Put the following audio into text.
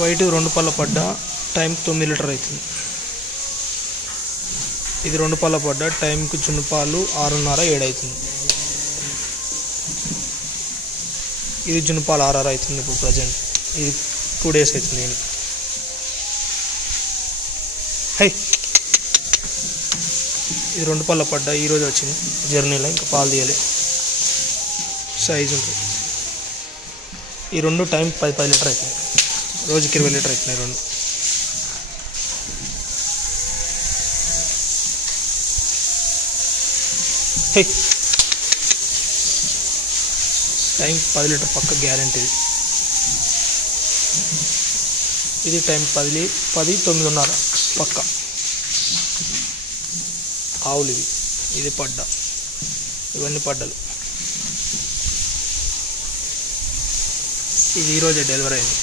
White 2 పళ్ళ పడ్డ టైంకి 9 లీటర్ అవుతుంది. ఇది 2 పళ్ళ పడ్డ టైంకి జున్ను పాలు 6:30 7 అవుతుంది. ఇది జున్ను పాలు 6 అవుతుంది. ఇప్పుడు ప్రజెంట్ ఇది 2 days అవుతుంది. నేను హై ఇది 2 పళ్ళ పడ్డ ఈరోజు వచ్చింది జర్నీలో, ఇంకా పాలు తీయాలి. సైజు ఉంటుంది. ఈ 2 టైం 10 లీటర్ అవుతుంది. రోజుకి 20 లీటర్ అవుతున్నాయి 2. హే టైం 10 లీటర్ పక్క గ్యారెంటీ. ఇది టైం 10 9:30 పక్క. ఆవులు ఇది పడ్డ, ఇవన్నీ పడ్డలు. ఇది ఈరోజే డెలివరీ అయింది.